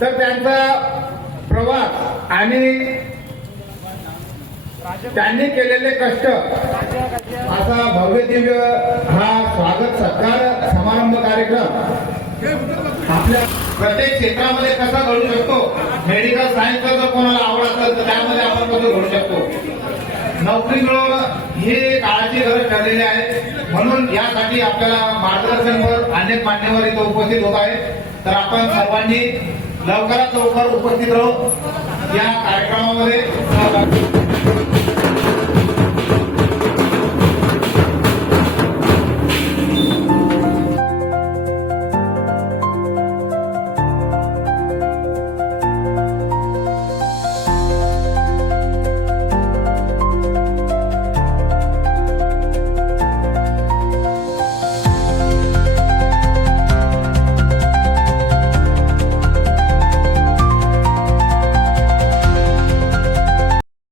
तर त्यांचा प्रवास आणि त्यांनी केलेले कष्ट असा भव्य दिव्य हा स्वागत सत्कार समारंभ कार्यक्रम आपल्या प्रत्येक क्षेत्रामध्ये कसा घडू शकतो। मेडिकल सायन्सचा जर कोणाला आवड असेल तर त्यामध्ये आपण कसं घडू शकतो। नोकरी मिळवणं ही काळाची गरज ठरलेली आहे, म्हणून यासाठी आपल्याला मार्गदर्शनवर अनेक मान्यवर इथे उपस्थित होत आहेत। तर आपण सर्वांनी लवकरात लवकर उपस्थित राहू या कार्यक्रमामध्ये सहभागी।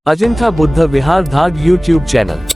अजिंठा बुद्ध विहार धाग यूट्यूब चैनल।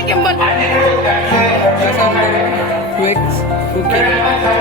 मला किंमत आणि त्यांचे तर आपण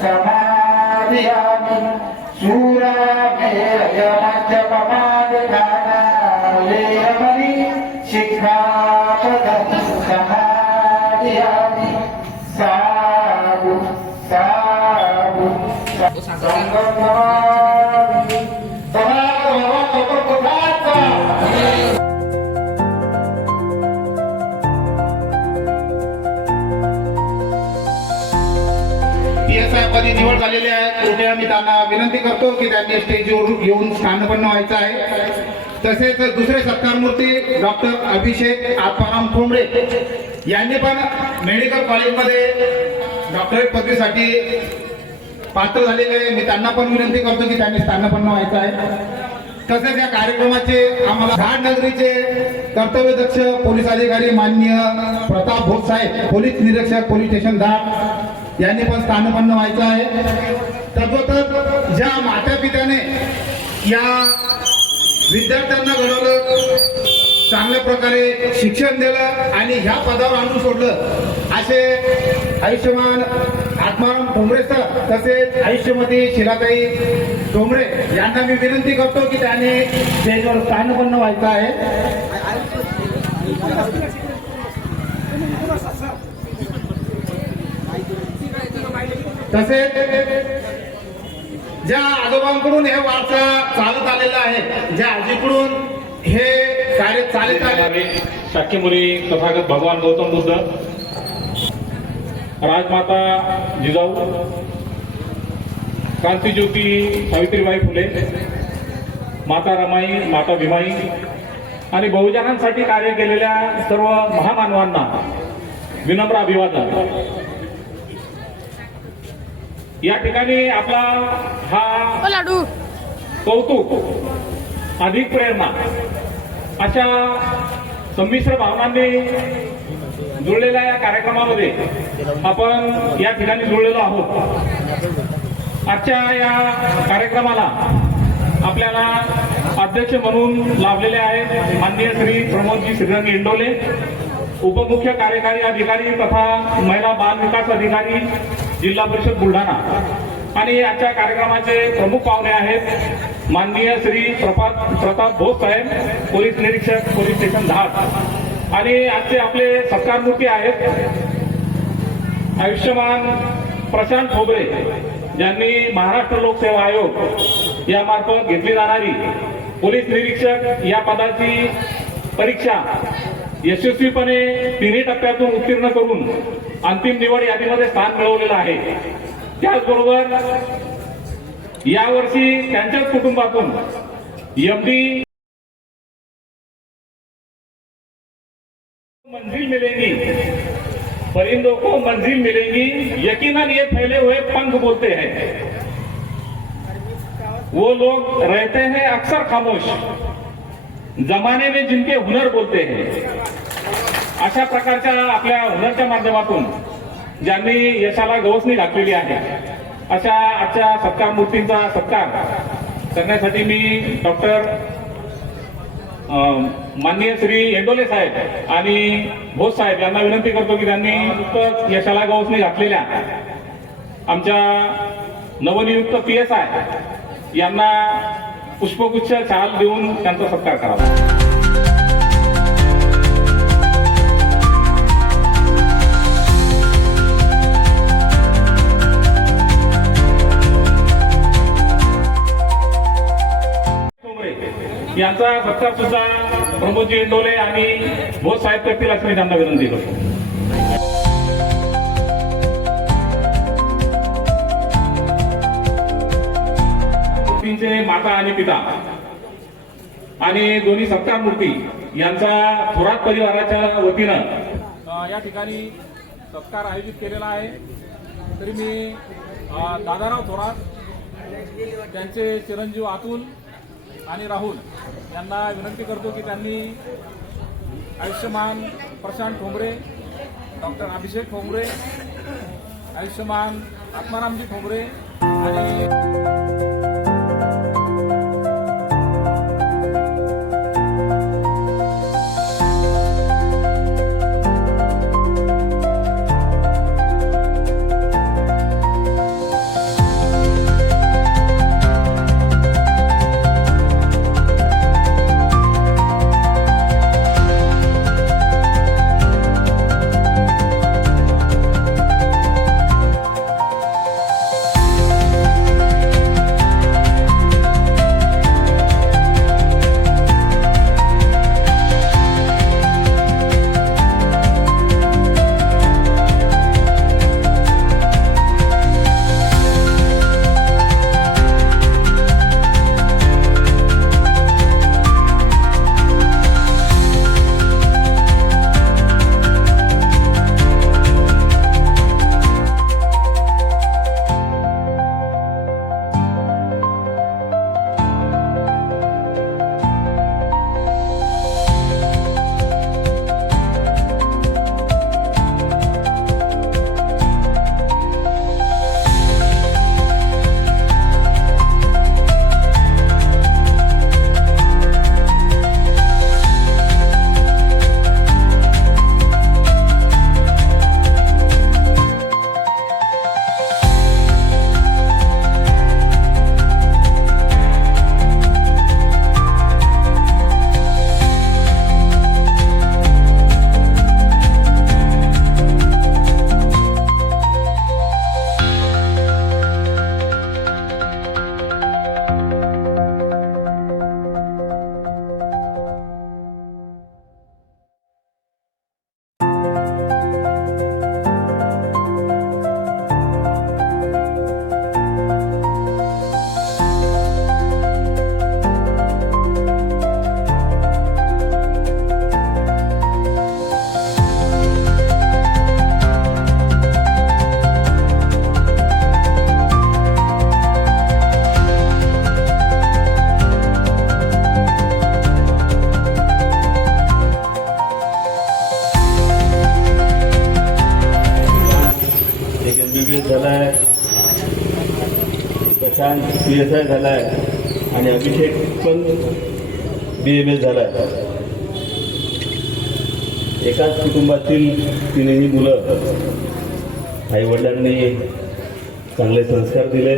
सर्वांनी Sura Mera Yamaja Pamad Kana Leamani PSI पदी निवड झालेली आहे. कृपया मी त्यांना विनंती करतो की त्यांनी स्टेजवर येऊन स्थानपन्न व्हायचं आहे. तसेच दुसरे सत्कारमूर्ती डॉक्टर अभिषेक आत्माराम ठोंबरे यांनी पण मेडिकल कॉलेजमध्ये डॉक्टरेट पदवीसाठी पात्र झालेले आहे. मी त्यांना पण विनंती करतो की त्यांनी स्थानपन्न व्हायचं आहे. तसेच या कार्यक्रमाचे आम्हाला धाड नगरीचे कर्तव्यदक्ष पोलीस अधिकारी माननीय प्रताप भोस साहेब, पोलीस निरीक्षक पोलीस स्टेशन धाड यांनी पण स्थानपन्न व्हायचं आहे. तद्वतच ज्या माता पित्याने या विद्यार्थ्यांना घडवलं, चांगल्या प्रकारे शिक्षण दिलं आणि ह्या पदावर आणून सोडलं, असे आयुष्यमान आत्माराम ठोंबरे सर तसेच आयुष्यमती शिलाताई ठोंबरे यांना मी विनंती करतो की त्यांनी स्टेजवर स्थानपन्न व्हायचं आहे. तसेच ज्या आजोबांकडून हे वारसा चालत आलेला आहे, ज्या आजीकडून हे कार्य चालत आले, शाक्यमुनी तथागत भगवान गौतम बुद्ध, राजमाता जिजाऊ, क्रांतिज्योती सावित्रीबाई फुले, माता रमाई, माता भीमाई आणि बहुजनांसाठी कार्य केलेल्या सर्व महामानवांना विनम्र अभिवादन. या ठिकाणी आपला हा कौतुक, अधिक प्रेरणा अशा संमिश्र भावनांनी जुळलेल्या या कार्यक्रमामध्ये आपण या ठिकाणी जुळलेलो आहोत. आजच्या या कार्यक्रमाला आपल्याला अध्यक्ष म्हणून लाभलेले आहेत माननीय श्री प्रमोदजी श्रीरंग इंडोले, उपमुख्य कार्यकारी अधिकारी तथा महिला बाल विकास अधिकारी जिल्हा परिषद बुलढाणा. आणि आजच्या कार्यक्रमाचे प्रमुख पाहुणे आहेत माननीय श्री प्रताप भोस साहेब, पोलीस निरीक्षक पोलीस स्टेशन धाड. आणि आजचे आपले सत्कारमूर्ती आहेत आयुष्यमान प्रशांत ठोंबरे, ज्यांनी महाराष्ट्र लोकसेवा आयोग यामार्फत घेतली जाणारी पोलीस निरीक्षक या पदाची परीक्षा यशस्वीपणे 3 टप्प्यातून उत्तीर्ण करून अंतिम निवड यादीमध्ये स्थान मिळवलेलं आहे. त्याचबरोबर यावर्षी त्यांच्याच कुटुंबातून एमडी मंजिल मिलेगी, परिंदों को मंजिल मिलेगी, यकीनन ये फैले हुए पंख बोलते हैं, वो लोग रहते हैं अक्सर खामोश, जमाने में जिनके हुनर बोलते हैं. अशा प्रकारच्या आपल्या हुनरच्या माध्यमातून ज्यांनी यशाला गवसणी घातलेली आहे, अशा आजच्या सत्कार मूर्तींचा सत्कार करण्यासाठी मी डॉक्टर माननीय श्री एंडोले साहेब आणि भोस साहेब यांना विनंती करतो की त्यांनी नुकतंच यशाला गवसणी घातलेल्या आमच्या नवनियुक्त PSI यांना पुष्पगुच्छ शाल देऊन त्यांचा सत्कार करावा. यांचा सत्कार सुद्धा प्रमोदजी इंडोले आणि भोस साहेब करतील असं मी त्यांना विनंती करतो. मूर्तींचे माता आणि पिता आणि दोन्ही सत्कार मूर्ती यांचा थोरात परिवाराच्या वतीनं या ठिकाणी सत्कार आयोजित केलेला आहे. तरी मी दादाराव थोरात, त्यांचे चिरंजीव अतुल आणि राहुल यांना विनंती करतो की त्यांनी आयुष्यमान प्रशांत ठोंबरे, डॉक्टर अभिषेक ठोंबरे, आयुष्यमान आत्मारामजी ठोंबरे आणि एक MBBS झाला आहे, प्रशांत PSI झाला आहे आणि अभिषेक पण BMS झाला आहे. एकाच कुटुंबातील तिन्ही मुलं आई वडिलांनी चांगले संस्कार दिले.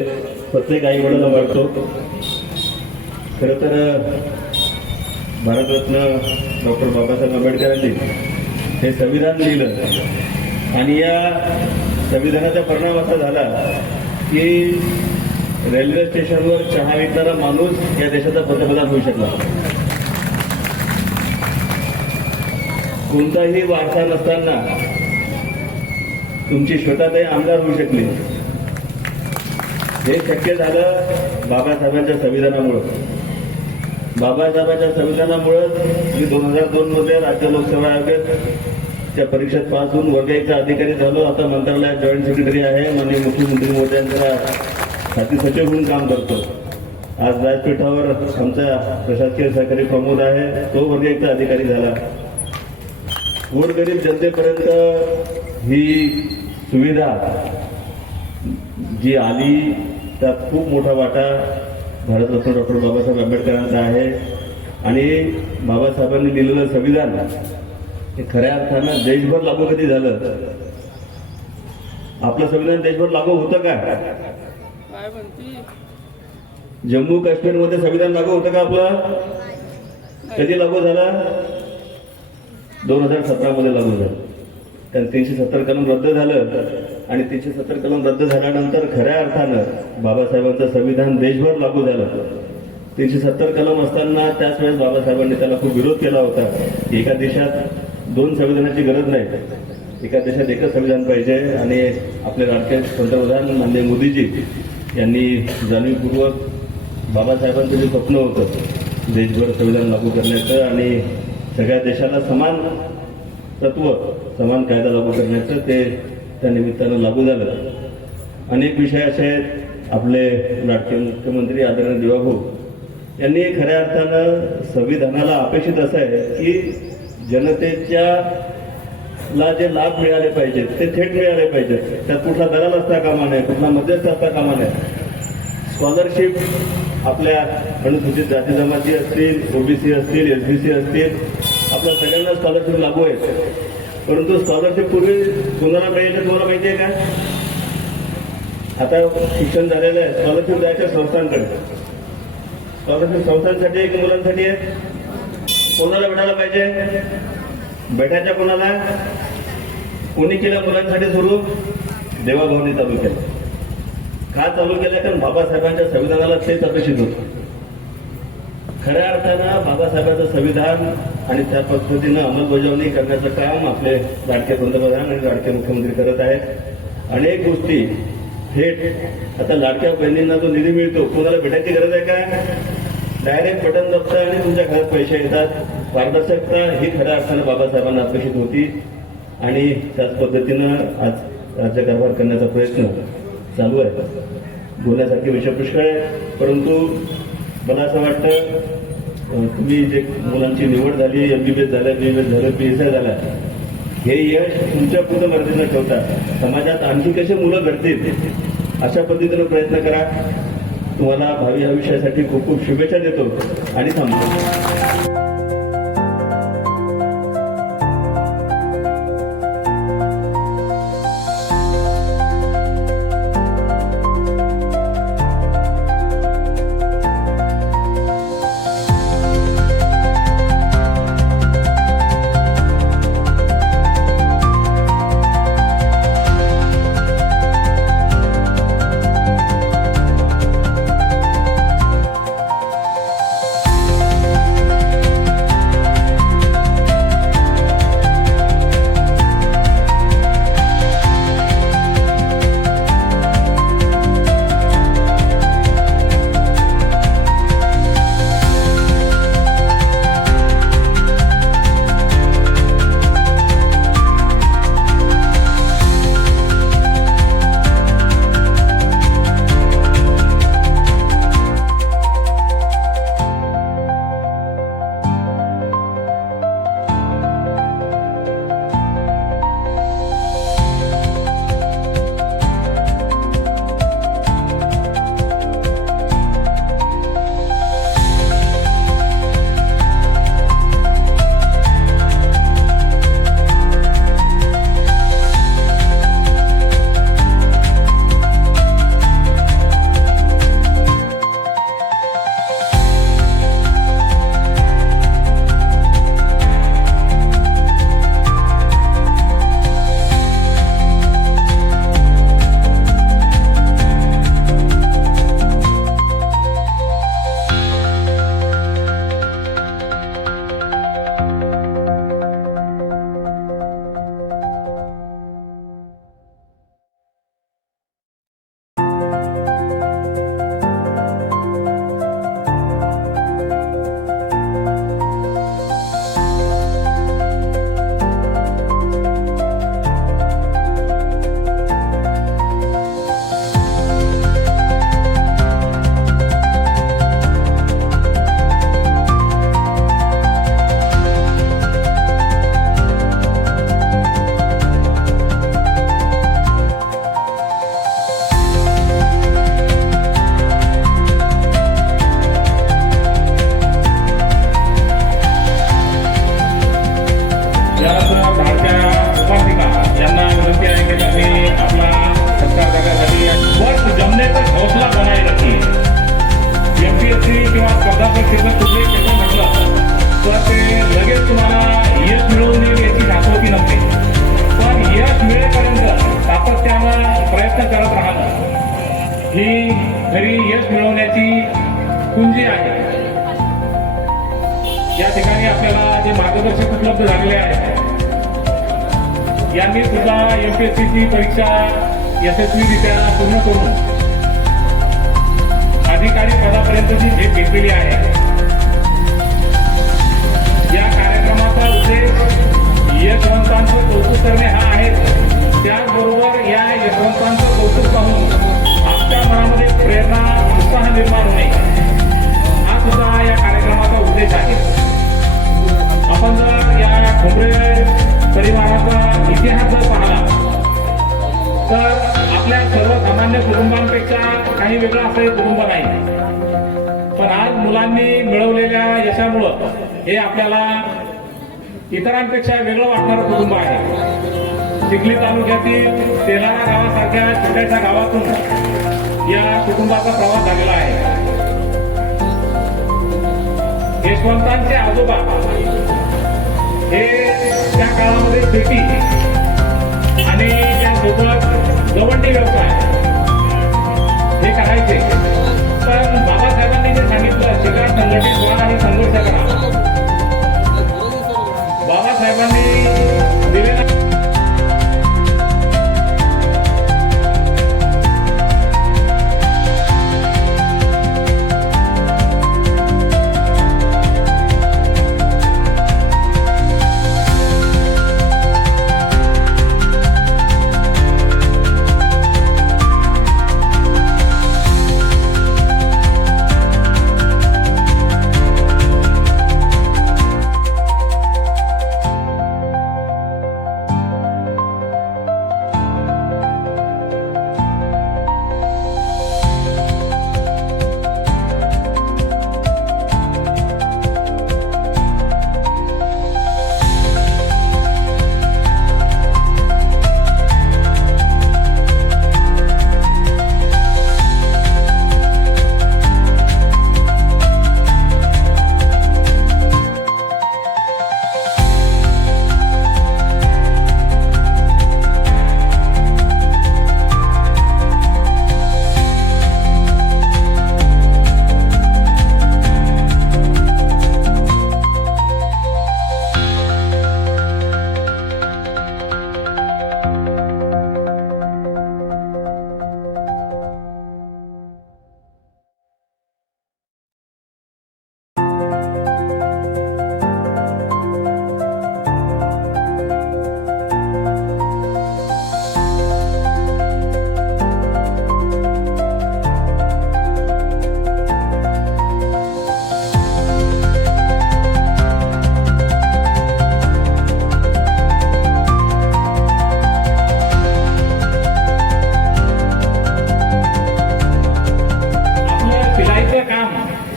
प्रत्येक आई वडिलांना वाटतो. खरं तर भारतरत्न डॉक्टर बाबासाहेब आंबेडकरांनी हे संविधान लिहिलं आणि या संविधानाचा परिणाम असा झाला की रेल्वे स्टेशनवर चहा विकणारा माणूस या देशाचा पंतप्रधान होऊ शकला. कोणताही वारसा नसताना तुमची श्वेताताई आमदार होऊ शकली. हे शक्य झालं बाबासाहेबांच्या संविधानामुळं. बाबासाहेबांच्या संविधानामुळं मी 2002 मध्ये राज्य लोकसेवा आयोगाच्या परीक्षेत पास होऊन वर्ग 1चा अधिकारी झालो. आता मंत्रालयात जॉईंट सेक्रेटरी आहे. माननीय मुख्यमंत्री महोदयांचा खाती सचिव म्हणून काम करतो. आज व्यासपीठावर आमचा प्रशासकीय सहकारी प्रमोद आहे, तो वर्ग 1चा अधिकारी झाला. गोरगरीब जनतेपर्यंत ही सुविधा जी आली त्यात खूप मोठा वाटा भारतरत्न डॉक्टर बाबासाहेब आंबेडकरांचा आहे. आणि बाबासाहेबांनी लिहिलेलं संविधान हे खऱ्या अर्थानं देशभर लागू कधी झालं? आपलं संविधान देशभर लागू होतं का? जम्मू काश्मीरमध्ये संविधान लागू होतं का आपलं? कधी लागू झालं? 2017 मध्ये लागू झालं. कारण 370 कलम रद्द झालं आणि 370 कलम रद्द झाल्यानंतर खऱ्या अर्थानं बाबासाहेबांचं संविधान देशभर लागू झालं. 370 कलम असताना त्याच वेळेस बाबासाहेबांनी त्याला खूप विरोध केला होता. एका देशात 2 संविधानाची गरज नाही, एका देशात एकच संविधान पाहिजे. आणि आपले लाडके पंतप्रधान माननीय मोदीजी यांनी जाणीवपूर्वक बाबासाहेबांचं जे स्वप्न होतं देशभर संविधान लागू करण्याचं आणि सगळ्या देशाला समान तत्व समान कायदा लागू करण्याचं, ते त्या निमित्तानं लागू झालं. अनेक विषय असे आहेत. आपले लाडके मुख्यमंत्री आदरणीय दिवाभाऊ यांनी खऱ्या अर्थानं संविधानाला अपेक्षित असं आहे की जनतेच्या ला जे लाभ मिळाले पाहिजेत ते थेट मिळाले पाहिजेत. त्यात कुठला दलाल असता कामा नये, कुठला मध्यस्थ असता कामा नये. स्कॉलरशिप आपल्या अनुसूचित जाती जमाती असतील, OBC असतील, SBC असतील, आपल्या सगळ्यांना स्कॉलरशिप लागू आहे. परंतु स्कॉलरशिप पूर्वी कोणाला मिळायचं तुम्हाला माहिती आहे का? आता शिक्षण झालेलं आहे, स्कॉलरशिप द्यायच्या संस्थांकडे. स्कॉलरशिप संस्थांसाठी आहे की मुलांसाठी आहे? कोणाला भेटायला पाहिजे? भेटायच्या कोणाला? कोणी केलं मुलांसाठी सुरू? देवाभाऊनी चालू केलं. का चालू केलं? कारण बाबासाहेबांच्या संविधानाला तेच अपेक्षित होतं. खऱ्या अर्थानं बाबासाहेबांचं संविधान आणि त्या पद्धतीनं अंमलबजावणी करण्याचं काम आपले लाडके पंतप्रधान आणि लाडके मुख्यमंत्री करत आहेत. अनेक गोष्टी थेट आता लाडक्या बहिणींना जो निधी मिळतो, कोणाला भेटायची गरज आहे का? डायरेक्ट बटन दाबता आणि तुमच्या घरात पैसे येतात. पारदर्शकता ही खऱ्या अर्थानं बाबासाहेबांना अपेक्षित होती आणि त्याच पद्धतीनं आज राज्यकारभार करण्याचा प्रयत्न चालू आहे. बोलण्यासारखे विषय पुष्कळ आहे, परंतु मला असं वाटतं तुम्ही जे मुलांची निवड झाली, MBBS झालं, BMS झालं, PSI झाला, हे यश तुमच्या पुढं मर्यादेनं ठेवता समाजात आणखी कसे मुलं घडतील अशा पद्धतीनं प्रयत्न करा. तुम्हाला भावी आयुष्यासाठी खूप खूप शुभेच्छा देतो आणि थांबतो. ही खरी यश मिळवण्याची कुंजी आहे. या ठिकाणी आपल्याला जे मार्गदर्शक उपलब्ध झालेले आहेत यांनी सुद्धा एमपीएससीची परीक्षा यशस्वीरित्या पूर्ण करून अधिकारी पदापर्यंतची झेप घेतलेली आहे. या कार्यक्रमाचा उद्देश यशवंतांचं कौतुक करणे हा आहे. त्याचबरोबर या यशवंतांचं कौतुक पाहून आमच्या मनामध्ये प्रेरणा उत्साह निर्माण होणे हा सुद्धा या कार्यक्रमाचा उद्देश आहे. आपण जर या ठोंबरे परिवाराचा इतिहास जर पाहिला तर आपल्या सर्वसामान्य कुटुंबांपेक्षा काही वेगळं असं हे कुटुंब नाही. पण आज मुलांनी मिळवलेल्या यशामुळं हे आपल्याला इतरांपेक्षा वेगळं वाटणारं कुटुंब आहे. चिखली तालुक्यातील तेलारा गावासारख्या छोट्याशा गावातून या कुटुंबाचा प्रवास झालेला आहे. यशवंतांचे आजोबा हे त्या काळामध्ये शेती आणि त्यासोबत गवंडी व्यवसाय हे करायचे. पण बाबासाहेबांनी जे सांगितलं शिकार संघटित व्हा आणि संघर्ष करा, बाबासाहेबांनी दिलेला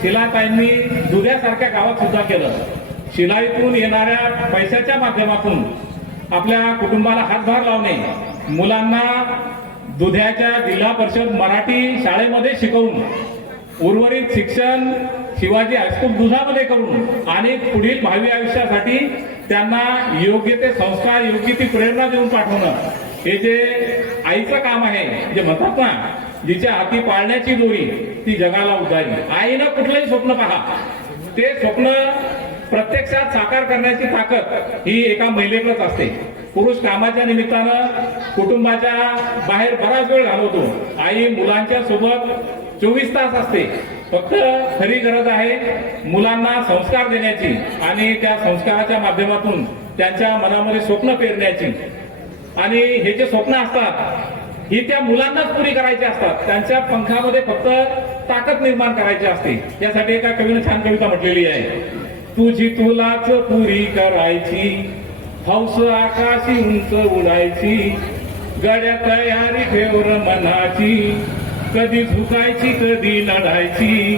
शिलाताईंनी दुध्यासारख्या गावात सुद्धा केलं. शिलाईतून येणाऱ्या पैशाच्या माध्यमातून आपल्या कुटुंबाला हातभार लावणे, मुलांना दुध्याच्या जिल्हा परिषद मराठी शाळेमध्ये शिकवून उर्वरित शिक्षण शिवाजी हायस्कूल दुधामध्ये करून आणि पुढील भावी आयुष्यासाठी त्यांना योग्य ते संस्कार, योग्य ती प्रेरणा देऊन पाठवणं हे जे आईचं काम आहे. जे म्हणतात ना, जिच्या हाती पाळण्याची दोरी ती जगाला उजाळी. आईनं कुठलंही स्वप्न पहा, ते स्वप्न प्रत्यक्षात साकार करण्याची ताकद ही एका महिलेकडेच असते. पुरुष कामाच्या निमित्तानं कुटुंबाच्या बाहेर बराच वेळ घालवतो. आई मुलांच्या सोबत 24 तास असते. फक्त खरी गरज आहे मुलांना संस्कार देण्याची आणि त्या संस्काराच्या माध्यमातून त्यांच्या मनामध्ये स्वप्न पेरण्याची. आणि हे जे स्वप्न असतात ही त्या मुलांनाच पुरी करायची असतात. त्यांच्या पंखामध्ये फक्त ताकद निर्माण करायची असते. यासाठी एका कवीने छान कविता म्हटलेली आहे. तुझी तुलाच पुरी करायची, हौस आकाशी उंच उडायची, गड्या तयारी ठेवर मनाची, कधी झुकायची कधी लढायची,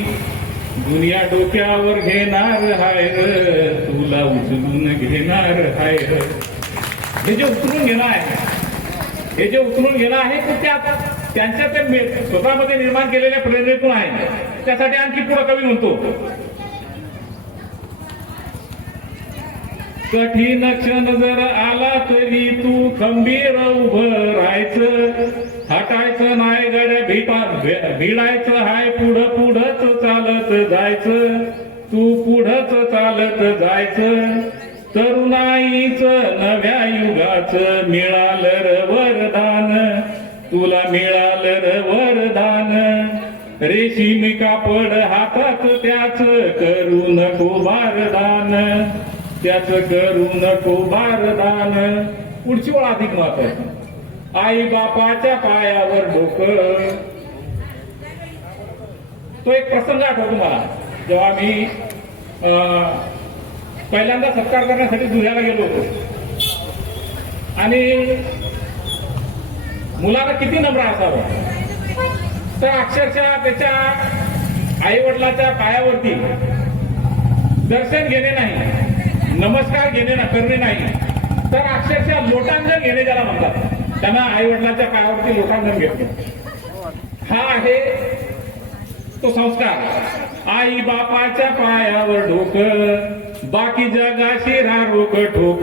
दुनिया डोक्यावर घेणार हाय रे, तुला उचलून घेणार हाय रे. हे जे उचलून घेणं आहे, हे जे उचलून घेणं आहे ते त्यांच्या ते स्वतःमध्ये निर्माण केलेल्या प्रेरणेतून आहे. त्यासाठी आणखी पुढे कवी म्हणतो, कठीण क्षण जर आला तरी तू खंबीर उभं राहायचं, हटायचं नाही गड्या भिडायचं हाय पुढं पुढंच चालत जायचं, तू पुढंच चालत जायचं. तरुणाईच नव्या युगाचं मिळालं र वरदान, तुला मिळालं र वरदान. रेशीम कापड हातात त्याच करू नको बारदान, त्याच करू नको बारदान. पुढची वेळ अधिक महत्वाची. आई बापाच्या पायावर डोकं. तो एक प्रसंग आठवतो मला, जेव्हा मी पहिल्यांदा सत्कार करण्यासाठी धुळ्याला गेलो होतो आणि मुलाला किती नम्र असावं, तर अक्षरशः त्याच्या आई वडिलाच्या पायावरती दर्शन घेणे नाही, नमस्कार करणे नाही, तर अक्षरशः लोटांगण घेणे ज्याला म्हणतात, त्यांना आई वडिलांच्या पायावरती लोटांगण घेतलं. हा आहे तो संस्कार. आई बापाच्या पायावर डोकं, बाकी जगाशी रारोक ठोक.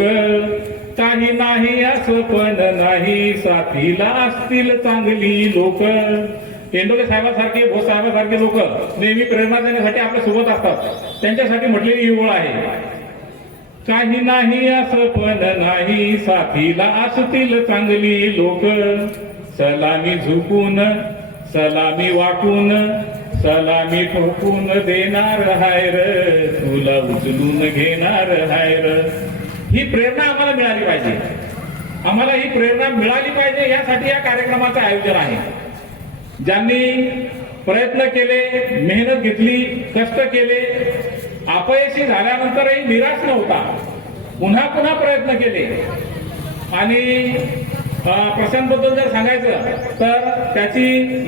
काही नाही असं पण नाही, साथीला असतील चांगली लोक. एंडोले साहेबांसारखे, भोस साहेबांसारखे लोक नेहमी प्रेरणा देण्यासाठी आपल्या सोबत असतात. त्यांच्यासाठी म्हटलेली ही ओळ आहे. काही नाही असं पण नाही, साथीला असतील चांगली लोक. सलामी झुकून, सलामी वाकून, सलामी ठोकून देणार हायर, तुला उचलून घेणार हायर. ही प्रेरणा आम्हाला मिळाली पाहिजे. आम्हाला ही प्रेरणा मिळाली पाहिजे यासाठी या कार्यक्रमाचं आयोजन आहे. ज्यांनी प्रयत्न केले, मेहनत घेतली, कष्ट केले, अपयशी झाल्यानंतरही निराश नव्हता, पुन्हा पुन्हा प्रयत्न केले. आणि प्रशांतबद्दल जर सांगायचं तर त्याची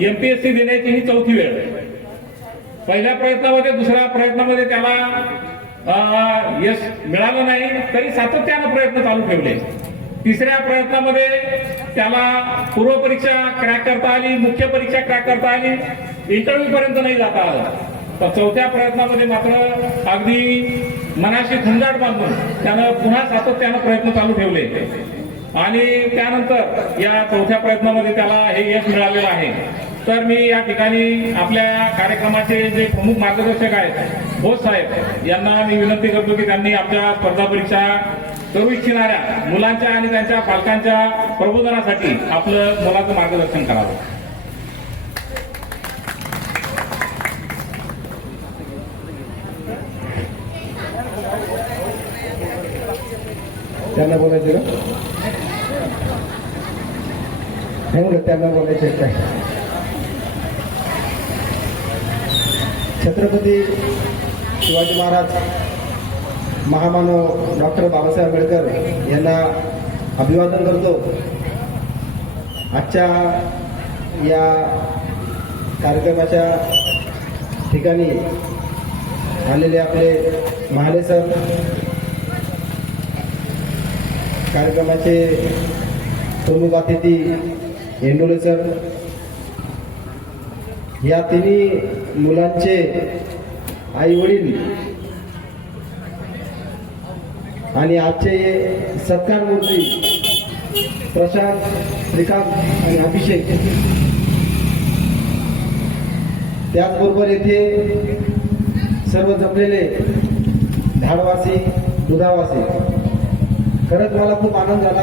एमपीएससी देण्याची ही चौथी वेळ. पहिल्या प्रयत्नामध्ये, दुसऱ्या प्रयत्नामध्ये त्याला यश मिळालं नाही, तरी सातत्यानं प्रयत्न चालू ठेवले. तिसऱ्या प्रयत्नामध्ये त्याला पूर्व परीक्षा क्रॅक करता आली, मुख्य परीक्षा क्रॅक करता आली, इंटरव्ह्यू पर्यंत नाही जाता आलं. तर चौथ्या प्रयत्नामध्ये मात्र अगदी मनाशी झुंजाट बांधून त्यानं पुन्हा सातत्यानं प्रयत्न चालू ठेवले आणि त्यानंतर या चौथ्या प्रयत्नामध्ये त्याला हे यश मिळालेलं आहे. तर मी या ठिकाणी आपल्या कार्यक्रमाचे जे प्रमुख मार्गदर्शक आहेत भोस साहेब यांना मी विनंती करतो की त्यांनी आमच्या स्पर्धा परीक्षा करू इच्छिणाऱ्या मुलांच्या आणि त्यांच्या पालकांच्या प्रबोधनासाठी आपलं मुलाचं मार्गदर्शन करावं. त्यांना बोलायचं का? नाही, त्यांना बोलायचं काय? छत्रपती शिवाजी महाराज महामानव डॉक्टर बाबासाहेब आंबेडकर यांना अभिवादन करतो. आजच्या या कार्यक्रमाच्या ठिकाणी आलेले आपले महाले सर, कार्यक्रमाचे प्रमुख अतिथी एंडोले सर, या तिन्ही मुलांचे आई वडील आणि आजचे सत्कार मूर्ती प्रशांत, श्रीकांत आणि अभिषेक, त्याचबरोबर येथे सर्व जमलेले धाडवासी, दुधावासी, खरंच मला खूप आनंद झाला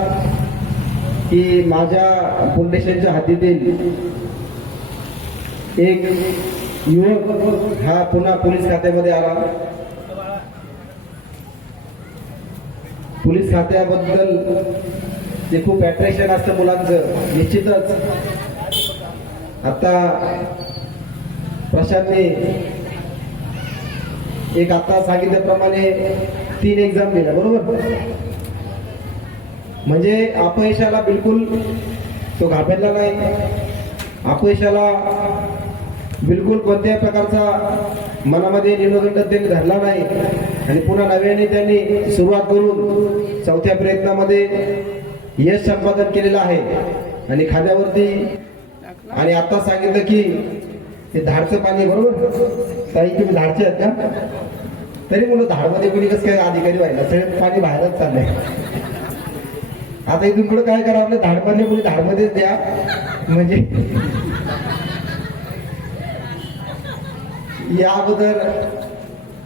की माझ्या फाउंडेशनच्या हातीतील एक युवक हा पुन्हा पोलीस खात्यामध्ये आला. पोलीस खात्याबद्दल ते खूप अट्रॅक्शन असतं मुलांचं. निश्चितच आता प्रशांतने एक आता सांगितल्याप्रमाणे 3 एक्झाम दिल्या, बरोबर? म्हणजे अपयशाला बिलकुल तो घाबरला नाही, अपयशाला बिलकुल कोणत्याही प्रकारचा मनामध्ये न्यूनगंड त्यांनी धरला नाही आणि पुन्हा नव्याने त्यांनी सुरुवात करून चौथ्या प्रयत्नामध्ये यश संपादन केलेलं आहे. आणि खाद्यावरती आणि आता सांगितलं की ते धाडचं पाणी, बरोबर ताई, तुम्ही धाडचे आहेत का? तरी मुलं धाडमध्ये कुणी कसं काय अधिकारी व्हायला, सगळं पाणी बाहेरच चाललंय. आता इथून पुढे काय करा, आपल्या धाडमध्ये कुणी धाडमध्येच द्या, म्हणजे या अगोदर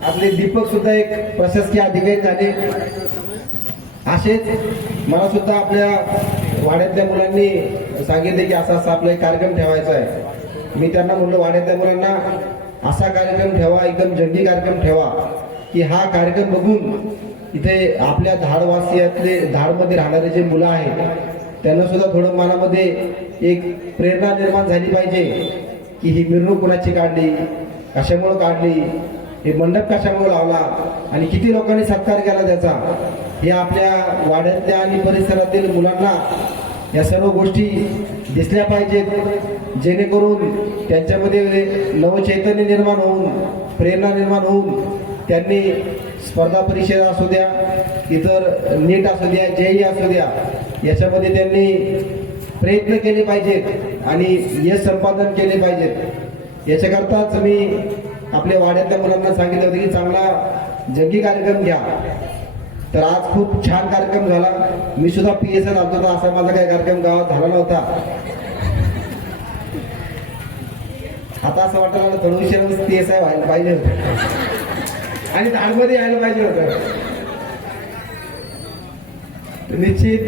आपले दीपक सुद्धा एक प्रशासकीय अधिकारी झाले. असेच मला सुद्धा आपल्या वाड्यातल्या मुलांनी सांगितले की असा असा आपला एक कार्यक्रम ठेवायचा आहे. मी त्यांना म्हणलं वाड्यातल्या मुलांना असा कार्यक्रम ठेवा, एकदम जंगी कार्यक्रम ठेवा की हा कार्यक्रम बघून इथे आपल्या धाडवासियातले धाडमध्ये राहणारे जे मुलं आहेत त्यांना सुद्धा थोडं मनामध्ये एक प्रेरणा निर्माण झाली पाहिजे की ही मिरवणूक कोणाची काढली, कशामुळे काढली, हे मंडप कशामुळे लावला आणि किती लोकांनी सत्कार केला त्याचा. हे आपल्या वाड्यातल्या आणि परिसरातील मुलांना या सर्व गोष्टी दिसल्या पाहिजेत, जेणेकरून त्यांच्यामध्ये नवचैतन्य निर्माण होऊन, प्रेरणा निर्माण होऊन त्यांनी स्पर्धा परीक्षा असू द्या, इतर नीट असू द्या, जेई असू द्या, याच्यामध्ये त्यांनी प्रयत्न केले पाहिजेत आणि यश संपादन केले पाहिजेत. याच्याकरताच मी आपल्या वाड्यातल्या मुलांना सांगितलं होतं की चांगला जंगी कार्यक्रम घ्या. तर आज खूप छान कार्यक्रम झाला. मी सुद्धा PSI झालो होता, असा माझा काही कार्यक्रम गावात झाला नव्हता. आता असं वाटायला थोडं उशीर PSI व्हायला पाहिजे होतं आणि धाडमध्ये यायला पाहिजे होतं. निश्चित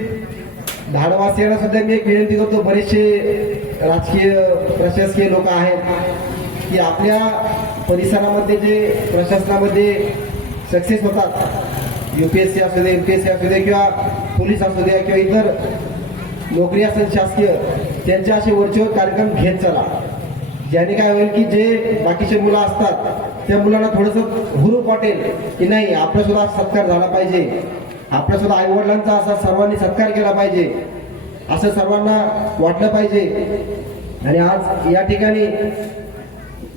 धाडवासियांना सुद्धा मी एक विनंती करतो, बरेचसे राजकीय प्रशासकीय लोक आहेत की आपल्या परिसरामध्ये जे प्रशासनामध्ये सक्सेस होतात, UPSC असू दे, MPSC असू दे किंवा पोलीस असू द्या किंवा इतर नोकरी असेल शासकीय, त्यांचे असे वरचेवर कार्यक्रम घेत चला. ज्याने काय होईल की जे बाकीचे मुलं असतात त्या मुलांना थोडंसं हुरूप वाटेल की नाही आपला सुद्धा सत्कार झाला पाहिजे, आपल्या सुद्धा आई वडिलांचा असा सर्वांनी सत्कार केला पाहिजे, असं सर्वांना वाटलं पाहिजे. आणि आज या ठिकाणी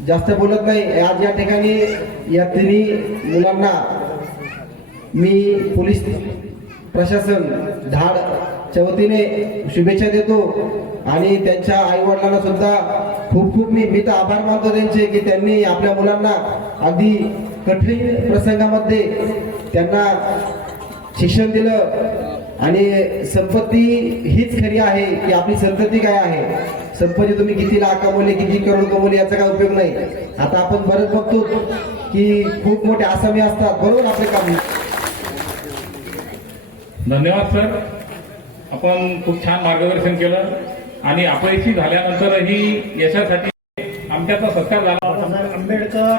जास्त बोलत नाही, आज या ठिकाणी या तिन्ही मुलांना मी पोलीस प्रशासन धाडच्या वतीने शुभेच्छा देतो आणि त्यांच्या आई वडिलांना सुद्धा खूप खूप मी तर आभार मानतो त्यांचे की त्यांनी आपल्या मुलांना अगदी कठीण प्रसंगामध्ये त्यांना शिक्षण दिलं. आणि संपत्ती हीच खरी आहे की आपली संतती काय आहे. संपत्ती तुम्ही किती लाख कमवले, किती करोड कमवले याचा काय उपयोग नाही. आता आपण बरंच बघतो की खूप मोठे आसामी असतात, बरोबर आपले काम. धन्यवाद सर, आपण खूप छान मार्गदर्शन केलं आणि अपयशी झाल्यानंतरही यशासाठी आमच्याचा सत्कार झाला. बाबासाहेब आंबेडकर,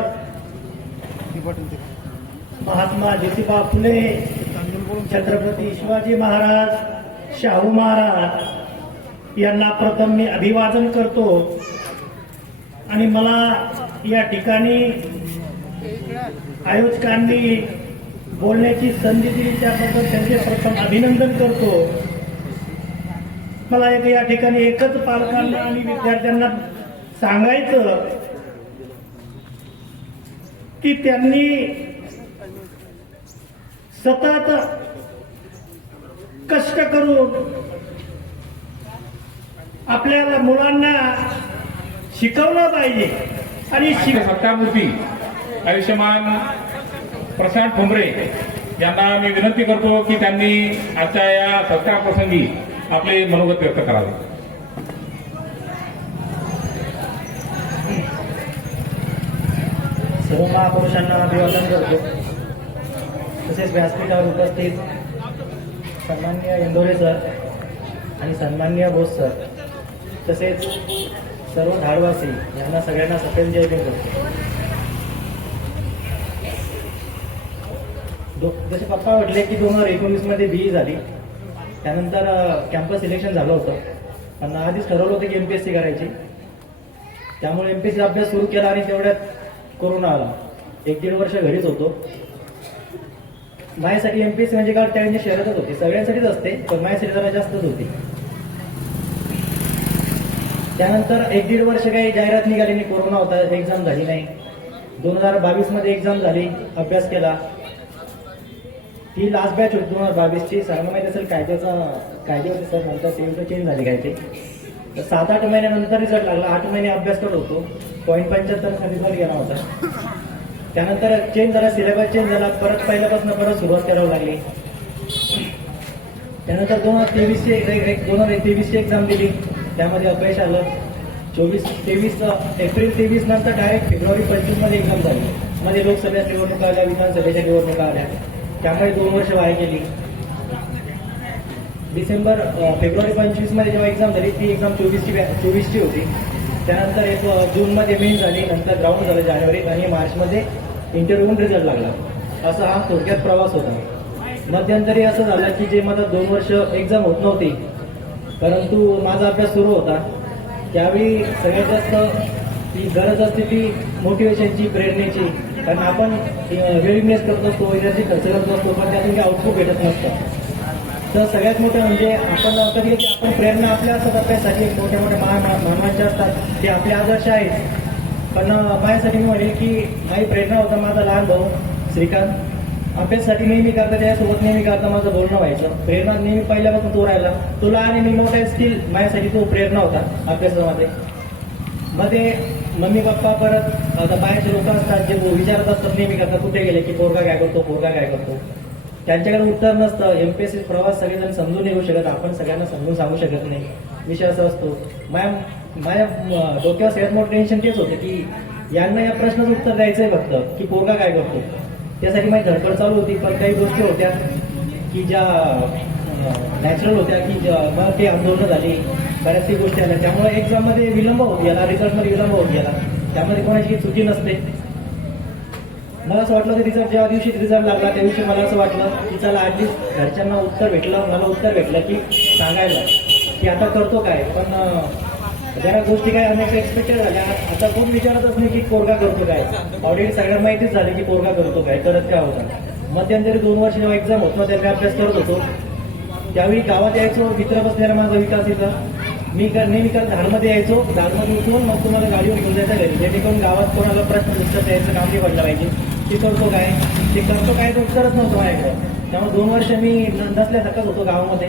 महात्मा ज्योतिबा फुले, छत्रपती शिवाजी महाराज, शाहू महाराज यांना प्रथम मी अभिवादन करतो. आणि मला या ठिकाणी आयोजकांनी बोलण्याची संधी दिली त्याबद्दल त्यांचे प्रथम अभिनंदन करतो. मला या ठिकाणी एकच पालकांना आणि विद्यार्थ्यांना सांगायचं की त्यांनी सतत कष्ट करून आपल्या मुलांना शिकवलं पाहिजे. आणि सत्कारमूर्ती आयुष्यमान प्रशांत ठोंबरे यांना मी विनंती करतो की त्यांनी आजच्या या सत्कार प्रसंगी आपले मनोगत व्यक्त करावे. सर्व महापुरुषांना अभिवादन करतो. तसेच व्यासपीठावर उपस्थित सन्माननीय इंदोरे सर आणि सन्माननीय बोस सर तसेच सर्व धाडवासी यांना सगळ्यांना सफेद जय भीम करतो. जसे पप्पा म्हटले की 2019 मध्ये BE झाली, त्यानंतर कॅम्पस सिलेक्शन झालं होतं. त्यांना आधीच ठरवलं होतं की MPSC करायची, त्यामुळे MPSC अभ्यास सुरू केला आणि तेवढ्यात कोरोना आला. 1-1.5 वर्ष घरीच होतो. माझ्यासाठी MPSC म्हणजे काय त्यांची शर्यतच होती, सगळ्यांसाठीच असते पण माझ्यासाठी जरा जास्तच होती. त्यानंतर 1-1.5 वर्ष काही जाहिरात निघाली नाही, कोरोना होता, एक्झाम झाली नाही. 2022 मध्ये एक्झाम झाली, अभ्यास केला. ती लास्ट बॅच होती 2022 ची. सगळ्यांना माहिती असेल कायदे होते सर, नंतर सेम चेंज झाली काय ते. 7-8 महिन्यानंतर रिझल्ट लागला. 8 महिने अभ्यास करत होतो, 0.75 रिझल्ट गेला होता. त्यानंतर चेंज झाला, सिलेबस चेंज झाला, परत पहिल्यापासून परत सुरुवात करावी लागली. त्यानंतर 2023 ची एक्झाम दिली, त्यामध्ये अपयश आलं. एप्रिल 23 नंतर डायरेक्ट फेब्रुवारी 25 मध्ये एक्झाम झाली. मध्ये लोकसभेच्या निवडणुका आल्या, विधानसभेच्या निवडणुका आल्या, त्यामुळे 2 वर्ष वाया गेली. फेब्रुवारी 25 मध्ये जेव्हा एक्झाम झाली ती एक्झाम 24ची होती. त्यानंतर एक जूनमध्ये मेन झाली, नंतर ग्राउंड झालं जानेवारीत आणि मार्चमध्ये इंटरव्ह्यून रिझल्ट लागला. असा हा थोडक्यात प्रवास होता. मध्यंतरी असं झालं की जे मला 2 वर्ष एक्झाम होत नव्हती, परंतु माझा अभ्यास सुरू होता. त्यावेळी सगळ्यात जास्त ती गरज असते ती मोटिवेशनची, प्रेरणेची. कारण आपण वेळ करत असतो, एनर्जी खर्च करत असतो, पण त्यातून काही आउटपुट भेटत नसतं. तर सगळ्यात मोठं म्हणजे आपण कधी आपण प्रेरणा आपल्या असतात अभ्यासासाठी, मोठ्या मोठ्या मानवांच्या असतात, ते आपले आदर्श आहेत. पण माझ्यासाठी मी म्हणेल की माझी प्रेरणा होता माझा लहान भाऊ श्रीकांत. अभ्यासासाठी नेहमी करता, त्याच्यासोबत नेहमी करता माझं बोलणं व्हायचं. प्रेरणा नेहमी पहिल्यापासून तो राहिला. तो लहान आणि मी मोठा स्टील माझ्यासाठी तो प्रेरणा होता अभ्यासामध्ये. मध्ये मम्मी पप्पा परत आता बाहेरचे लोक असतात जे विचारत असतात नेहमी करता, कुठे गेले की पोरगा काय करतो, पोरगा काय करतो. त्यांच्याकडे उत्तर नसतं. एमपीएससी प्रवास सगळेजण समजून येऊ शकत, आपण सगळ्यांना समजून सांगू शकत नाही. विषय असा असतो. माझ्या डोक्यावर सगळ्यात मोठं टेन्शन तेच होतं की यांना या प्रश्नाचं उत्तर द्यायचंय फक्त की पोरगा काय करतो. त्यासाठी माझी धडपड चालू होती. पण काही गोष्टी होत्या की ज्या नॅचरल होत्या की मला ते आंदोलनं झाली, बऱ्याचशा गोष्टी आल्या. त्यामुळे एक्झाममध्ये विलंब होत गेला, रिझल्टमध्ये विलंब होत गेला. त्यामध्ये कोणाची काही चुकी नसते. मला असं वाटलं की रिझल्ट ज्या दिवशी रिझल्ट लागला त्या दिवशी मला असं वाटलं की चला ऍटलीस्ट घरच्यांना उत्तर भेटलं, मला उत्तर भेटलं की सांगायला की आता करतो काय. पण जरा गोष्टी काय अनएक्सपेक्टेड झाल्या. आता कोण विचारतच नाही की पोरगा करतो काय. ऑलरेडी सगळ्यांना माहितीच झाले की पोरगा करतो काय, करत काय होता. मध्यंतरी 2 वर्ष जेव्हा एक्झाम होत नव्हत्या मी अभ्यास करत होतो. त्यावेळी गावात यायचो, मित्र बसलेला माझा विकास इथं. मी नेहमी झाडमध्ये यायचो, झाडमध्ये उठून मग तुम्हाला गाडीवर घेऊन जायचं घरी, जेणेकरून गावात कोणाला प्रश्न उत्तर द्यायचं काम नाही पडलं पाहिजे. ते करतो काय, ते करतो काय, ते उत्तरच नव्हतं माझ्याकडे. त्यामुळे 2 वर्ष मी नसल्यासारखंच होतो गावामध्ये.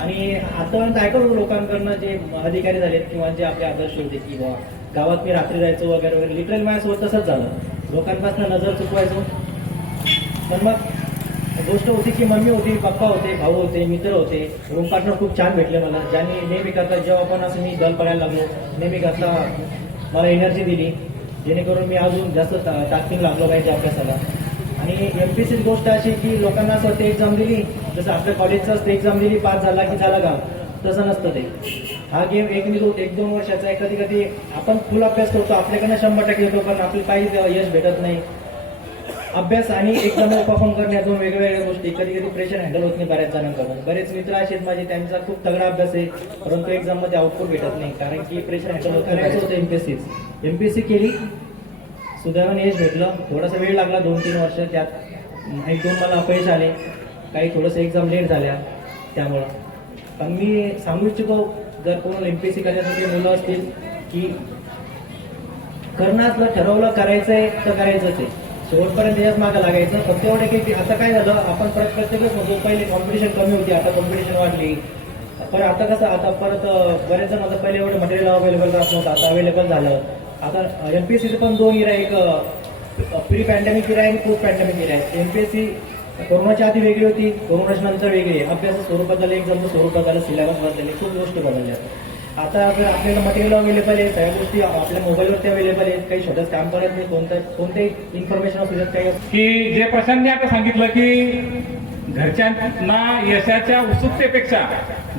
आणि आतापर्यंत ऐकत होतो लोकांकडनं जे अधिकारी झालेत किंवा जे आपले आदर्श होते की बाबा गावात मी रात्री जायचो वगैरे वगैरे. लिटरली माझ्यासोबत तसंच झालं. लोकांपासून नजर चुकवायचो. पण मग गोष्ट होती की मम्मी होती, पप्पा होते, भाऊ होते, मित्र होते, रूम पार्टनर खूप छान भेटले मला, ज्यांनी नेहमी करता जेव्हा पण असं मी दल पडायला लागलो नेहमी करता मला एनर्जी दिली, जेणेकरून मी अजून जास्त ताकदीने लागलो पाहिजे अभ्यासाला. आणि एमपीएससी गोष्ट अशी की लोकांना असं वाटतं एक्झाम दिली, जसं आपल्या कॉलेजचं असतं एक्झाम दिली, पास झाला की झाला का, तसं नसतं ते. हा गेम 1-2 वर्षाचा आहे. कधी कधी आपण फुल अभ्यास करतो, आपल्याकडनं 100% येतो, पण आपल्याला काही यश भेटत नाही. अभ्यास आणि एक्झाम परफॉर्म करण्या 2 वेगवेगळ्या गोष्टी. कधी कधी प्रेशर हँडल होत नाही बऱ्याच जणांकडून. बरेच मित्र असे आहेत माझे, त्यांचा खूप तगडा अभ्यास आहे, परंतु एक्झाम मध्ये आउटपुट भेटत नाही, कारण की प्रेशर हँडल करायचं होतं. एमपीएससी केली, सुदैवाने यश भेटलं. थोडासा वेळ लागला, 2-3 वर्ष. त्यात 1-2 मला अपयश आले, काही थोडंसं एक्झाम लेट झाल्या त्यामुळं. पण मी सांगू इच्छितो जर कोणाला एमपीएससी करण्यासाठी मुलं असतील की करणं ठरवलं, करायचंय तर करायचंच आहे, शेवटपर्यंत याच मागं लागायचं. फक्त एवढं की आता काय झालं, आपण प्रत्येकच म्हणतो पहिले कॉम्पिटिशन कमी होती, आता कॉम्पिटिशन वाढली. पण आता कसं, आता परत बरेच जण आता पहिले एवढं मटेरियल अवेलेबल राहत नव्हतं, आता अवेलेबल झालं. आता एमपीएससीचे पण 2 इरा, एक प्री पॅन्डेमिक इरा आणि पोस्ट पॅन्डेमिक इरा आहे. एमपीएससी कोरोनाच्या आधी वेगळी होती, कोरोनाच्या नंतर वेगळी आहे. अभ्यासाचं स्वरूप बदललं, एक्झामचं स्वरूप बदललं, सिलेबस बदलले, खूप गोष्टी बदलल्या. आता आपल्याला मटेरियल अवेलेबल आहे, सगळ्या गोष्टी आपल्या मोबाईलवरती अवेलेबल आहेत. काही शोधाच काम करत नाही, कोणतेही इन्फॉर्मेशन असू शकत काही. की जे प्रशांतने आता सांगितलं की घरच्यांना यशाच्या उत्सुकतेपेक्षा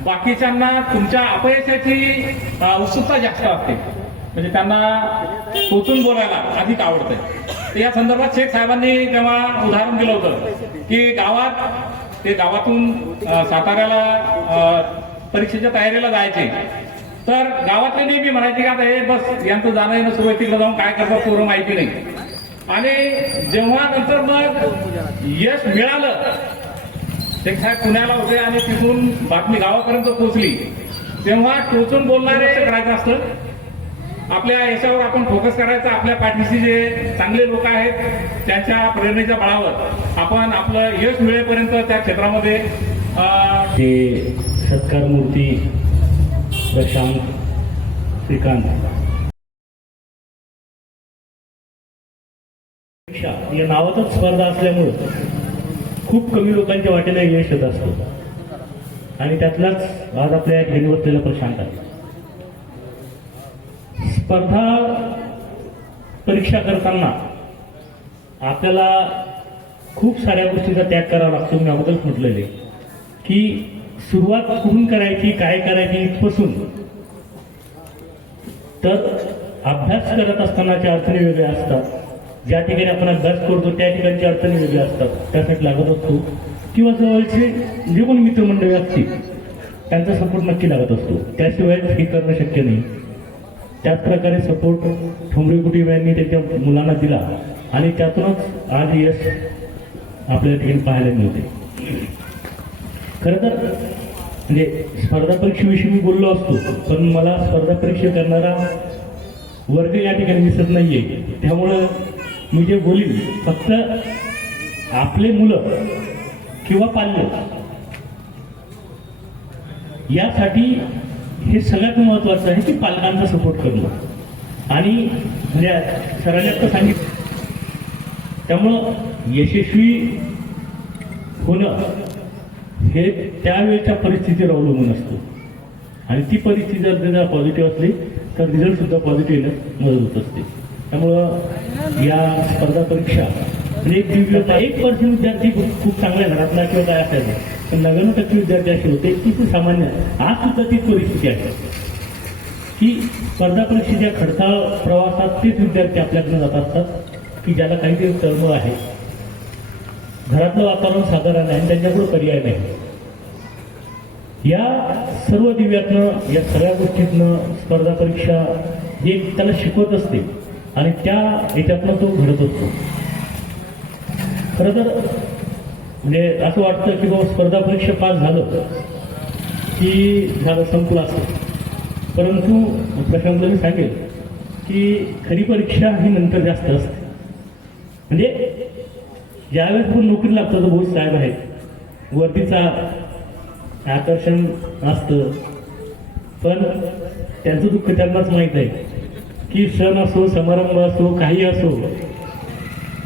बाकीच्यांना तुमच्या अपयशाची उत्सुकता जास्त असते, म्हणजे त्यांना टोचून बोलायला अधिक आवडतंय. तर या संदर्भात शेख साहेबांनी तेव्हा उदाहरण दिलं होतं की गावातून साताऱ्याला परीक्षेच्या तयारीला जायचे, तर गावातले नेहमी म्हणायचे की आता हे बस यांचं जाणं येणं सुरू आहे, तिकडे जाऊन काय करतात पूर्ण माहिती नाही. आणि जेव्हा नंतर मग यश मिळालं, शेख साहेब पुण्याला होते आणि तिथून बातमी गावापर्यंत पोहोचली, तेव्हा टोचून बोलणारे करायचं असतं. आपल्या यशावर आपण फोकस करायचा. आपल्या पाठीशी जे चांगले लोक आहेत त्यांच्या प्रेरणेच्या बळावर आपण आपलं यश मिळेपर्यंत त्या क्षेत्रामध्ये ते सत्कार मूर्ती प्रशांत श्रीकांत या नावातच स्पर्धा असल्यामुळे खूप कमी लोकांच्या वाटेला यश येत असतं. आणि त्यातलाच आज आपल्या घेऊन बसलेला प्रशांत आहे. स्पर्धा परीक्षा करताना आपल्याला खूप साऱ्या गोष्टीचा त्याग करावा लागतो. मी अगोदरच म्हटलेले की सुरुवात कुठून करायची, काय करायची इथपासून तर अभ्यास करत असतानाच्या अडचणी वेगळ्या असतात. ज्या ठिकाणी आपण अभ्यास करतो त्या ठिकाणची अडचणी वेगळ्या असतात, त्यासाठी लागत असतो. किंवा जवळचे जे कोणी मित्रमंडळी असतील त्यांचा सपोर्ट नक्की लागत असतो, त्याशिवाय हे करणं शक्य नाही. त्याच प्रकारे सपोर्ट ठोंबरे कुटुंबियांनी त्यांच्या मुलांना दिला आणि त्यातूनच आज यश आपल्या ठिकाणी पाहायला मिळते. खरं तर म्हणजे स्पर्धा परीक्षेविषयी मी बोललो असतो, पण मला स्पर्धा परीक्षा करणारा वर्ग या ठिकाणी दिसत नाहीये. त्यामुळं मी जे बोलीन फक्त आपले मुलं किंवा पाल्य यासाठी हे सगळ्यात महत्वाचं आहे की पालकांचा सपोर्ट करणं आणि म्हणजे सरांनी आता सांगितलं. त्यामुळं यशस्वी होणं हे त्यावेळेच्या परिस्थितीवर अवलंबून असतो आणि ती परिस्थिती जर पॉझिटिव्ह असली तर रिझल्ट सुद्धा पॉझिटिव्ह येण्यास मदत होत असते. त्यामुळं या स्पर्धा परीक्षा म्हणजे एक दिव्यता 1% विद्यार्थी खूप चांगल्या घरातला किंवा काय असायचा, पण 99% विद्यार्थी असे होते की ते सामान्य आज सुद्धा तीच परिस्थिती आहे की स्पर्धा परीक्षेच्या खडकाळ प्रवासात तेच विद्यार्थी आपल्याकडे जात असतात की ज्याला काहीतरी तळमळ आहे, घरातलं वातावरण साधारण आहे आणि त्यांच्याकडे पर्याय नाही. या सर्व दिव्यातनं या सगळ्या गोष्टीतनं स्पर्धा परीक्षा जे त्याला शिकवत असते आणि त्या याच्यातनं तो घडत असतो. खरं तर म्हणजे असं वाटतं की बाबा स्पर्धा परीक्षा पास झालं की झालं संपलं असं, परंतु प्रशांतला मी सांगेल की खरी परीक्षा ही नंतर जास्त असते. म्हणजे ज्यावेळेस पण नोकरी लागतं तर बहुत साहेब आहेत, वर्दीचा आकर्षण असतं, पण त्यांचं दुःख त्यांनाच माहीत आहे की सण असो, समारंभ असो, काही असो,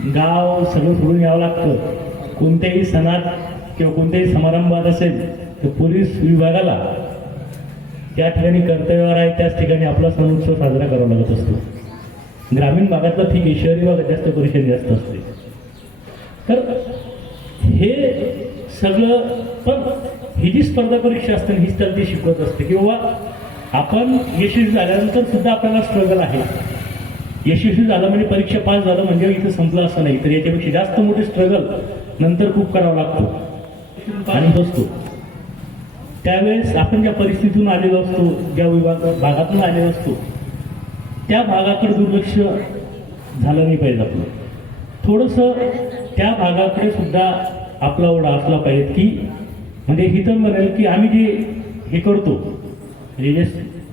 गाव सगळं सोडून यावं लागतं. कोणत्याही सणात किंवा कोणत्याही समारंभात असेल तर पोलीस विभागाला त्या ठिकाणी कर्तव्यावर आहे त्याच ठिकाणी आपला सण उत्सव साजरा करावा लागत असतो. ग्रामीण भागातला ठीक आहे, शहरी भागात जास्त परीक्षा जास्त असते. तर हे सगळं पण ही जी स्पर्धा परीक्षा असते हीच त्याला ती शिकवत असते की बाबा आपण यशस्वी झाल्यानंतर सुद्धा आपल्याला स्ट्रगल आहे. यशस्वी झालं म्हणजे परीक्षा पास झालं म्हणजे इथं संपलं असं नाही, तर याच्यापेक्षा जास्त मोठे स्ट्रगल नंतर खूप करावं लागतो आणि बसतो. त्यावेळेस आपण ज्या परिस्थितीतून आलेलो असतो, ज्या भागातून आलेलो असतो त्या भागाकडे दुर्लक्ष झालं नाही पाहिजे. आपलं थोडंसं त्या भागाकडे सुद्धा आपला ओढा असला पाहिजे की म्हणजे ही तर म्हणेल की आम्ही जे हे करतो म्हणजे जे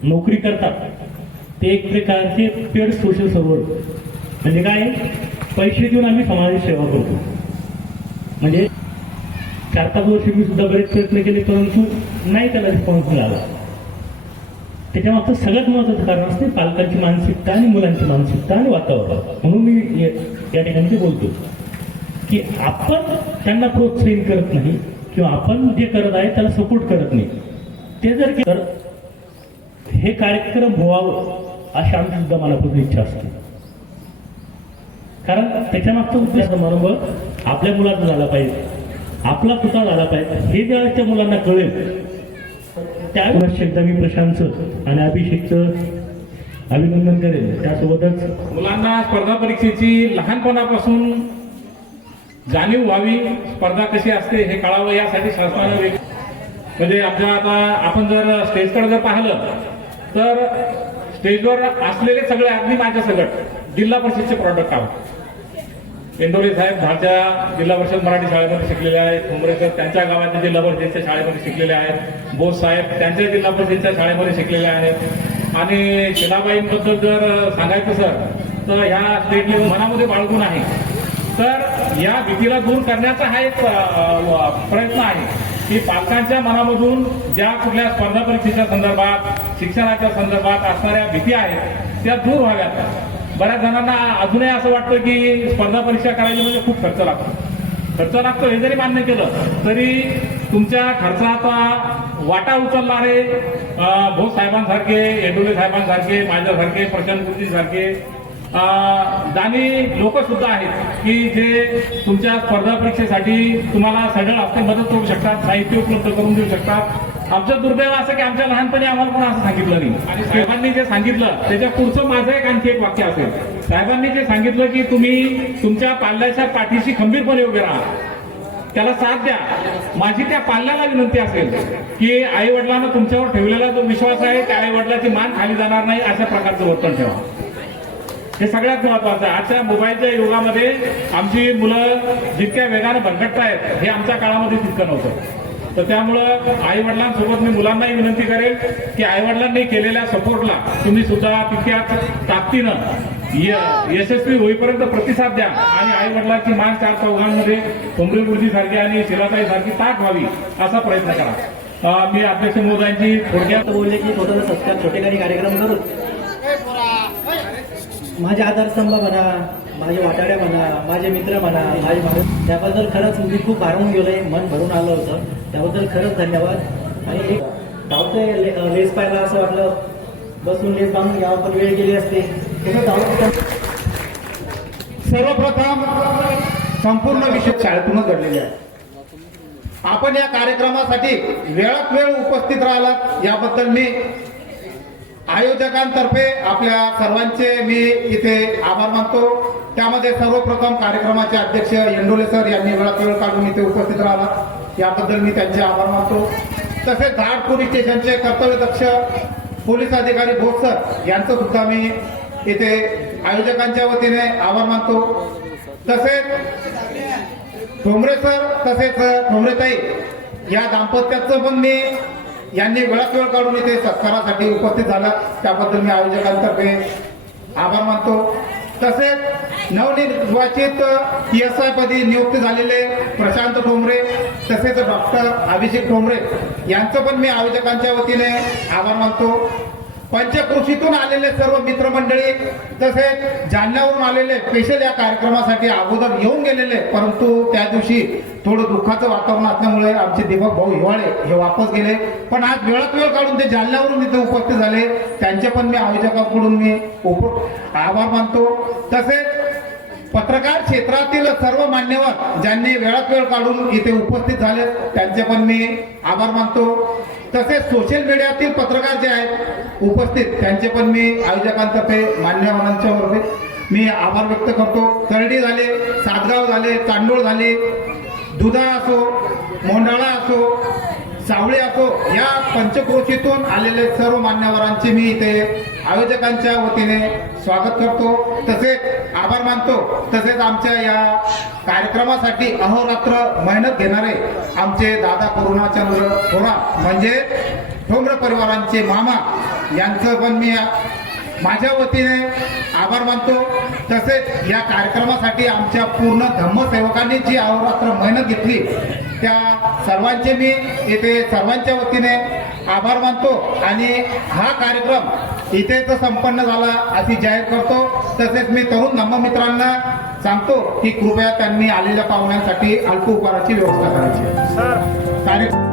नोकरी करतात ते एक प्रकारचे पेड सोशल सर्व्हंट, म्हणजे काय पैसे देऊन आम्ही समाजाची सेवा करतो. म्हणजे 4-5 वर्ष मी सुद्धा बरेच प्रयत्न केले परंतु नाही त्याला रिस्पॉन्स मिळाला. त्याच्यामागचं सगळ्यात महत्त्वाचं कारण असते पालकांची मानसिकता आणि मुलांची मानसिकता आणि वातावरण. म्हणून मी या ठिकाणी ते बोलतो की आपण त्यांना प्रोत्साहित करत नाही किंवा आपण जे करत आहे त्याला सपोर्ट करत नाही. ते जर तर हे कार्यक्रम व्हावं अशी आमची सुद्धा मनापासून इच्छा असते. कारण त्याच्यामागचा उद्देश समारंभ आपल्या मुलांचा झाला पाहिजे, आपला पुतळा झाला पाहिजे. हे जेव्हा त्या मुलांना कळेल त्यावेळेस एकदा मी प्रशांतचं आणि अभिषेकचं अभिनंदन करेल. त्यासोबतच मुलांना स्पर्धा परीक्षेची लहानपणापासून जाणीव व्हावी, स्पर्धा कशी असते हे कळावं यासाठी शासनाने म्हणजे आपल्या आता आपण जर स्टेजकडे जर पाहिलं तर स्टेजवर असलेले सगळे अगदी माझ्या सगळं जिल्हा परिषदचे प्रॉडक्ट आहोत. इंदोरी साहेब धारच्या जिल्हा परिषद मराठी शाळेमध्ये शिकलेले आहेत, ठोंबरेकर त्यांच्या गावाच्या जिल्हा परिषदेच्या शाळेमध्ये शिकलेले आहेत, बोस साहेब त्यांच्या जिल्हा परिषदेच्या शाळेमध्ये शिकलेले आहेत. आणि शिलाबाईंबद्दल जर सांगायचं सर तर ह्या स्टेट लेवल मनामध्ये बाळगून आहे. तर या भीतीला दूर करण्याचा हा एक प्रयत्न आहे की पालकांच्या मनामधून ज्या कुठल्या स्पर्धा परीक्षेच्या संदर्भात, शिक्षणाच्या संदर्भात असणाऱ्या भीती आहेत त्या दूर व्हाव्यात. बऱ्याच जणांना अजूनही असं वाटतं की स्पर्धा परीक्षा करायची म्हणजे खूप खर्च लागतो. हे जरी मान्य केलं तरी तुमच्या खर्चाचा वाटा उचलणारे भोस साहेबांसारखे, येडोले साहेबांसारखे, माझ्यासारखे, प्रशांत गुरुजी सारखे जाणी लोक सुद्धा आहेत की जे तुमच्या स्पर्धा परीक्षेसाठी तुम्हाला सगळं हस्ते मदत करू शकतात, साहित्य उपलब्ध करून देऊ शकतात. आमचं दुर्दैव असं की आमच्या लहानपणी आम्हाला कोण असं सांगितलं नाही. आणि साहेबांनी जे सांगितलं त्याच्या पुढचं माझं एक आणखी एक वाक्य असेल. साहेबांनी जे सांगितलं की तुम्ही तुमच्या पाल्याच्या पाठीशी खंबीरपणे उभे राहा, त्याला साथ द्या. माझी त्या पाल्याला विनंती असेल की आई वडिलांना तुमच्यावर ठेवलेला जो विश्वास आहे त्या आई वडिलाची मान खाली जाणार नाही अशा प्रकारचं वर्तन ठेवा. हे सगळ्यात महत्वाचं आहे. आजच्या मोबाईलच्या युगामध्ये आमची मुलं जितक्या वेगाने भरकटतायत हे आमच्या काळामध्ये तितकं नव्हतं. तर त्यामुळं आई वडिलांसोबत मी मुलांनाही विनंती करेल की आई वडिलांनी केलेल्या सपोर्टला तुम्ही सुद्धा तितक्याच ताकदीनं यशस्वी होईपर्यंत प्रतिसाद द्या आणि आई वडिलांची मान चार चौघांमध्ये ठोंबरे गुरुजी सारखी आणि शिलाताई सारखी ताक व्हावी असा प्रयत्न करा. मी अध्यक्ष महोदयांची थोडक्यात बोलले की थोडंसं सत्कार छोटेखानी कार्यक्रम करू. माझे आधारस्तंभ म्हणा, माझे वाटाड्या म्हणा, माझे मित्र म्हणा, माझे माणूस, त्याबद्दल खरंच मी खूप भारून गेलोय, मन भरून आलं होतं. त्याबद्दल खरंच धन्यवाद. आणि एक धावते लेस पाहायला असं वाटलं बसून लेस बांधून यावं, पण वेळ गेली असते. सर्वप्रथम संपूर्ण विषय शाळेतूनच घडलेले आहे. आपण या कार्यक्रमासाठी वेळात वेळ उपस्थित राहिलात याबद्दल मी आयोजकांतर्फे आपल्या सर्वांचे मी इथे आभार मानतो. त्यामध्ये सर्वप्रथम कार्यक्रमाचे अध्यक्ष येंडोले सर यांनी वेळात वेळ काढून इथे उपस्थित राहिला याबद्दल मी त्यांचे आभार मानतो. तसेच धाड पोलीस स्टेशनचे कर्तव्यदक्ष पोलीस अधिकारी भोस सर यांचं सुद्धा मी इथे आयोजकांच्या वतीने आभार मानतो. तसेच ठोंबरे सर तसेच ठोंबरेताई या दाम्पत्याचं पण मी यांनी वेळात वेळ काढून इथे सत्कारासाठी उपस्थित झाला त्याबद्दल मी आयोजकांतर्फे आभार मानतो. तसेच नवनिर्वाचित PSI पदी नियुक्त झालेले प्रशांत ठोंबरे तसेच डॉक्टर अभिषेक ठोंबरे यांचं पण मी आयोजकांच्या वतीने आभार मानतो. पंचकृषीतून आलेले सर्व मित्रमंडळी तसेच जालन्यावरून आलेले स्पेशल या कार्यक्रमासाठी अगोदर येऊन गेलेले, परंतु त्या दिवशी थोडं दुःखाचं वातावरण असल्यामुळे आमचे दीपक भाऊ हिवाळे हे वापस गेले. पण आज वेळात वेळ काढून ते जालन्यावरून इथे उपस्थित झाले, त्यांचे पण मी आयोजकांकडून मी आभार मानतो. तसेच पत्रकार क्षेत्रातील सर्व मान्यवर ज्यांनी वेळात वेळ काढून इथे उपस्थित झाले त्यांचे पण मी आभार मानतो. तसेच सोशल मीडियातील पत्रकार जे आहेत उपस्थित त्यांचे पण मी आयोजकांतर्फे मान्यवरांच्या बरोबर मी आभार व्यक्त करतो. तरडी झाले, सातगाव झाले, चांडोळ झाले, दुधा असो, मोंडाळा असो, सावळे असो, या पंचक्रोशीतून आलेले सर्व मान्यवरांचे मी इथे आयोजकांच्या वतीने स्वागत करतो, तसेच आभार मानतो. तसेच आमच्या या कार्यक्रमासाठी अहोरात्र मेहनत घेणारे आमचे दादा करुणाचंद्र थोरा म्हणजे ठोंबरे परिवारांचे मामा यांचं पण मी माझ्या वतीने आभार मानतो. तसेच या कार्यक्रमासाठी आमच्या पूर्ण धम्मसेवकांनी जी अहोरात्र मेहनत घेतली त्या सर्वांचे मी येथे सर्वांच्या वतीने आभार मानतो आणि हा कार्यक्रम इथेच संपन्न झाला अशी जाहीर करतो. तसेच मी तरुण धम्ममित्रांना सांगतो की कृपया त्यांनी आलेल्या पाहुण्यांसाठी अल्प उपहाराची व्यवस्था करायची.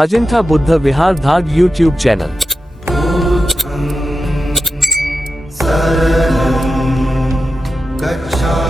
अजिंठा बुद्ध विहार धाग यूट्यूब चॅनल. शरणं गच्छामि.